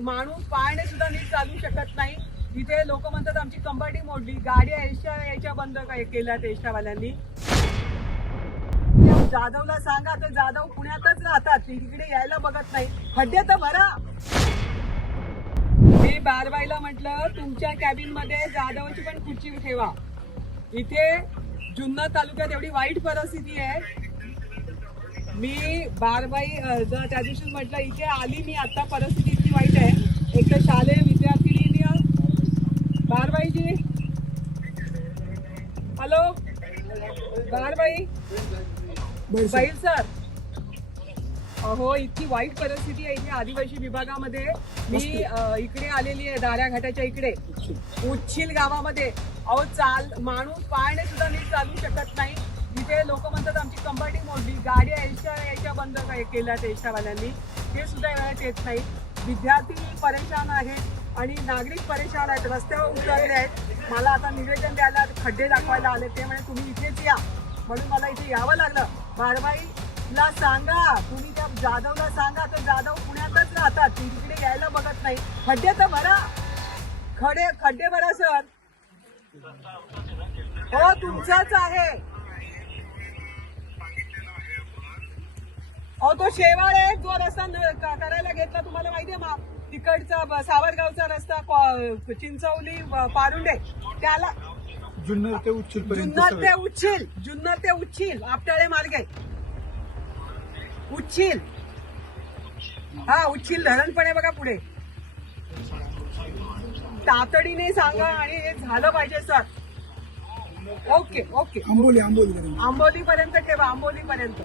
माणूस पायाने सुद्धा नीट चालू शकत नाही. इथे लोक म्हणतात आमची कंबाटी मोडली. गाड्या यायच्या यायच्या बंद काय केल्यात जाधवला सांगा तर जाधव पुण्यातच राहतात. तिकडे यायला बघत नाही. खड्डे तर भरा. मी बारबाईला म्हटलं तुमच्या कॅबिनमध्ये जाधवची पण खुर्ची ठेवा. इथे जुन्नर तालुक्यात एवढी वाईट परिस्थिती आहे. मी बारबाई त्या दिवशी म्हटलं इथे आली मी आता परिस्थिती इतकी वाईट आहे. एक तर शालेय विद्यार्थिनी बारबाईजी. हॅलो? बारबाई? बैल सर? हो इतकी वाईट परिस्थिती आहे इथे आदिवासी विभागामध्ये. मी इकडे आलेली आहे दाऱ्या घाटाच्या इकडे. उच्छिल गावामध्ये. अहो चाल माणूस पायाने सुद्धा नीट चालू शकत नाही. तिथे लोक म्हणतात आमची कंबाटी मोडली. गाड्या यायच्या यायच्या बंद काय केल्यात एसट्यावाल्यांनी ते सुद्धा वेळात येत नाही विद्यार्थी परेशान आहेत आणि नागरिक परेशान आहेत. रस्त्यावर उतरले आहेत. मला आता निवेदन द्यायला खड्डे दाखवायला आले. ते म्हणजे तुम्ही इथेच या. म्हणून मला इथे यावं लागलं. बारबाईला सांगा. तुम्ही त्या जाधवला सांगा. तर जाधव पुण्यातच राहतात. तिकडे यायला बघत नाही. खड्डे तर भरा. खडे खड्डे भरा सर. हो तुमचाच आहे. अहो तो शेवाळ आहे जो रस्ता करायला घेतला तुम्हाला माहितीये मा? तिकडचा सावरगावचा रस्ता चिंचवली पारुंडे त्याला जुन्नर ते पर्यंत जुन्नर ते उच्छिल जुन्नर ते उच्छिल आपटाळे मार्गे. उच्छिल हा उच्छिल धरण पण आहे बघा पुढे. तातडीने सांगा आणि हे झालं पाहिजे sir. Okay okay. Amboli Amboli Amboli पर्यंत ठेवा आंबोली पर्यंत